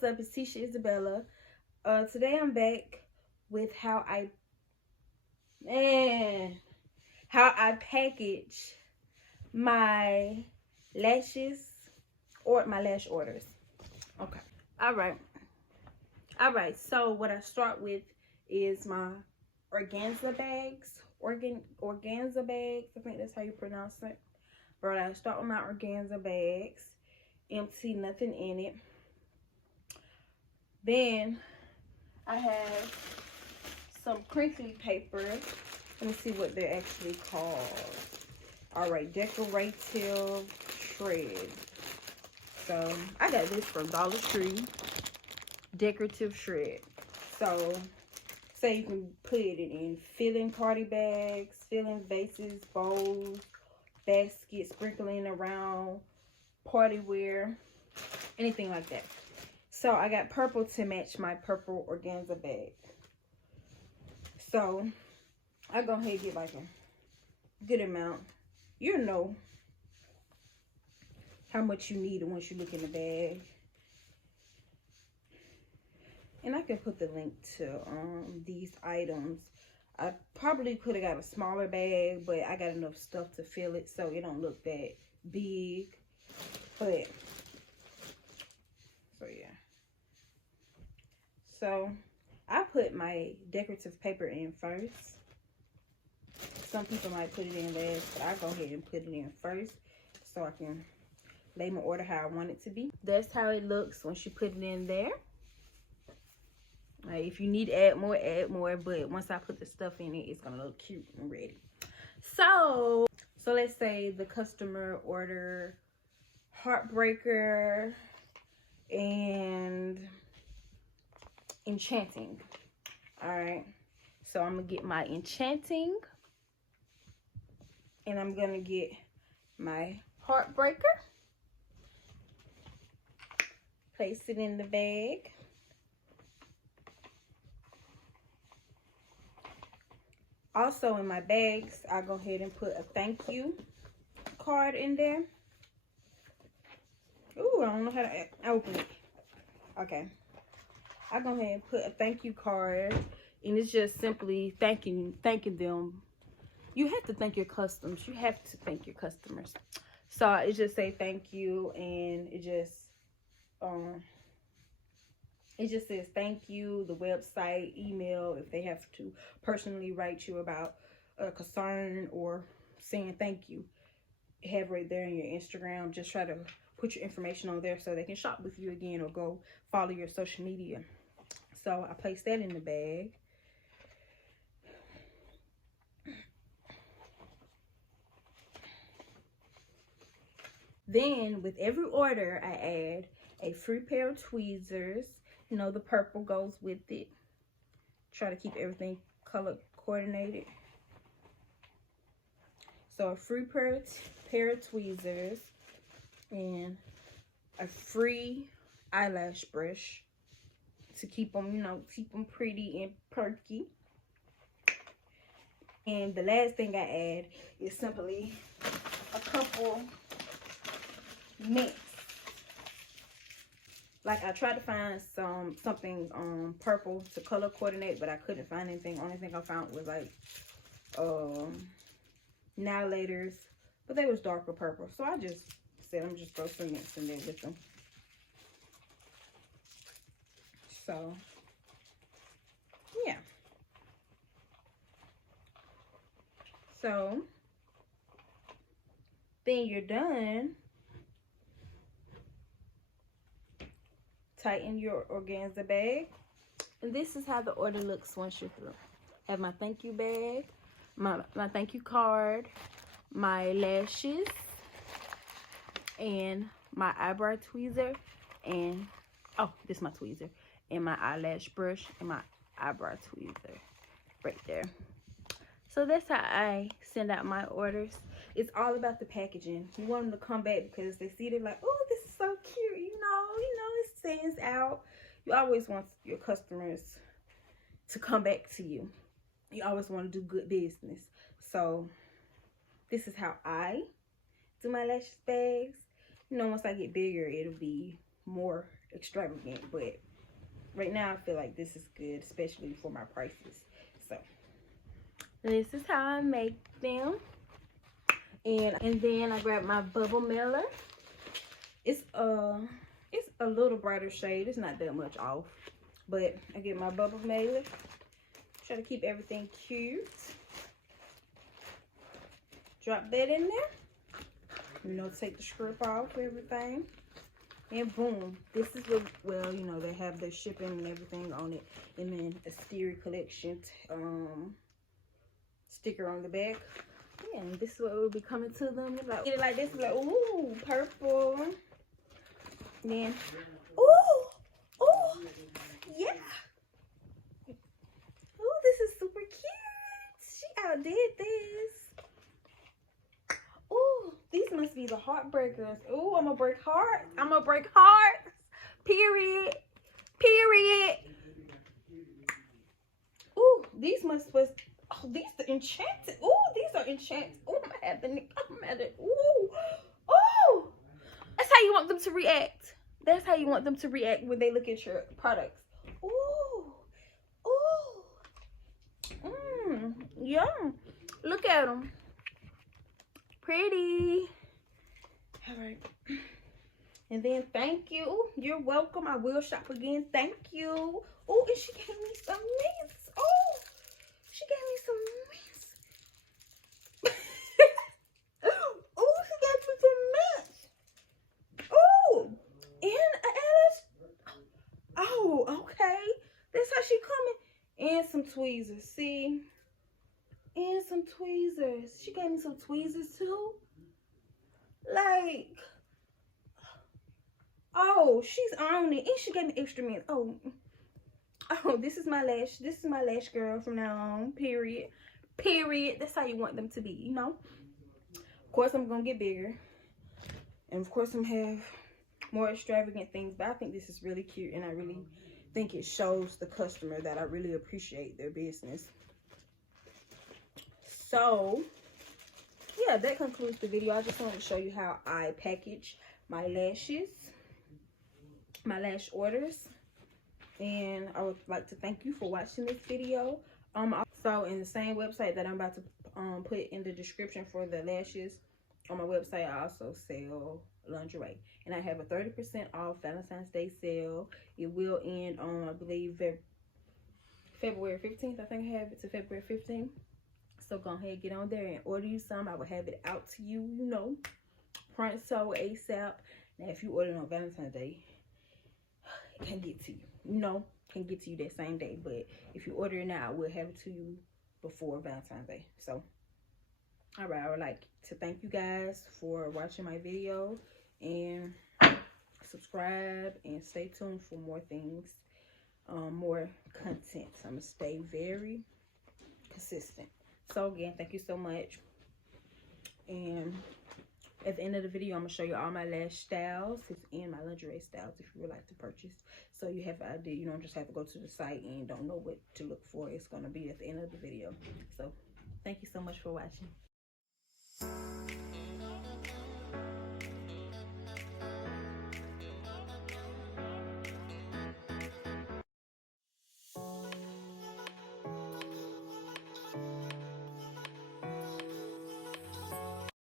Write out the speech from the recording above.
what's up? It's Tisha Isabella. Today I'm back with how I package my lashes or my lash orders. Okay. All right. So what I start with is my organza bags. Organza bags. I think that's how you pronounce it. But I start with my organza bags. Empty, nothing in it. Then I have some crinkly paper. Let me see what they're actually called. All right, decorative shred. So I got this from Dollar Tree. Decorative shred. So say you can put it in filling party bags, filling vases, bowls, baskets, sprinkling around party wear, anything like that. So I got purple to match my purple organza bag. So I go ahead and get like a good amount. You know how much you need once you look in the bag. And I can put the link to these items. I probably could have got a smaller bag, but I got enough stuff to fill it so it don't look that big. But so yeah. So I put my decorative paper in first. Some people might put it in last, but I go ahead and put it in first so I can lay my order how I want it to be. That's how it looks once you put it in there. If you need to add more, but once I put the stuff in it, it's gonna look cute and ready. So let's say the customer order Heartbreaker and Enchanting. All right, so I'm gonna get my Enchanting and I'm gonna get my Heartbreaker. Place it in the bag. Also in my bags, I go ahead and put a thank you card in there. Ooh, I don't know how to open it. Okay. I go ahead and put a thank you card, and it's just simply thanking them. You have to thank your customers. You have to thank your customers. So it just say thank you, and it just says thank you, the website, email, if they have to personally write you about a concern or saying thank you. Have right there in your Instagram. Just try to put your information on there so they can shop with you again or go follow your social media. So I place that in the bag. Then with every order, I add a free pair of tweezers. You know, the purple goes with it. Try to keep everything color coordinated. So a free pair of tweezers and a free eyelash brush to keep them, you know, keep them pretty and perky. And the last thing I add is simply a couple mints. Like I tried to find something purple to color coordinate, but I couldn't find anything. Only thing I found was like Annihilators, but they was darker purple. So I just said I'm just throw some mints in there with them. So yeah. So then you're done. Tighten your organza bag. And this is how the order looks once you're through. I have my thank you bag, my thank you card, my lashes, and my eyebrow tweezer, and oh, this is my tweezer, and my eyelash brush, and my eyebrow tweezer right there. So that's how I send out my orders. It's all about the packaging. You want them to come back because they see it like, oh, this is so cute, you know, it stands out. You always want your customers to come back to you. You always want to do good business. So this is how I do my lashes bags. You know, once I get bigger, it'll be more extravagant, but right now I feel like this is good, especially for my prices. So this is how I make them. And then I grabbed my bubble mailer. It's a little brighter shade. It's not that much off, but I get my bubble mailer. Try to keep everything cute. Drop that in there. You know, take the script off everything. And boom, this is what, well, you know, they have their shipping and everything on it. And then a Stereo Collection sticker on the back. Yeah, and this is what will be coming to them. Like, get it like this, like, ooh, purple. And then, ooh, yeah. Ooh, this is super cute. She outdid this. Ooh, these must be the heartbreakers. Ooh, I'm gonna break hearts. I'm gonna break hearts. Period. Period. Ooh, these must was. Oh, these are enchanted. Ooh, these are enchanted. Ooh, I'm at it. Ooh, ooh. That's how you want them to react. That's how you want them to react when they look at your products. Ooh, ooh. Yeah. Look at them. Pretty. All right. And then thank you. You're welcome. I will shop again. Thank you. Oh, and she gave me some mints. Oh, she gave me some mints. Oh, she gave me some mints. Oh, and Alice. Oh, okay. That's how she coming. And some tweezers. See? And some tweezers. She gave me some tweezers too. Like, oh, she's on it. And she gave me extra mints. Oh, this is my lash. This is my lash girl from now on. Period. Period. That's how you want them to be, you know. Of course, I'm gonna get bigger, and of course, I'm gonna have more extravagant things. But I think this is really cute, and I really think it shows the customer that I really appreciate their business. So yeah, that concludes the video. I just wanted to show you how I package my lashes, my lash orders. And I would like to thank you for watching this video. So in the same website that I'm about to put in the description for the lashes, on my website I also sell lingerie, and I have a 30% off Valentine's Day sale. It will end on, I believe, February 15th. I think I have it to February 15th. So go ahead, get on there and order you some. I will have it out to you, you know, pronto, ASAP. Now if you order on Valentine's Day, it can get to you, you know, can get to you that same day. But if you order it now, I will have it to you before Valentine's Day. So all right, I would like to thank you guys for watching my video, and subscribe and stay tuned for more things, more content. So I'm gonna stay very consistent. So again, thank you so much. And at the end of the video, I'm gonna show you all my lash styles and my lingerie styles if you would like to purchase. So you have an idea. You don't just have to go to the site and don't know what to look for. It's gonna be at the end of the video. So thank you so much for watching.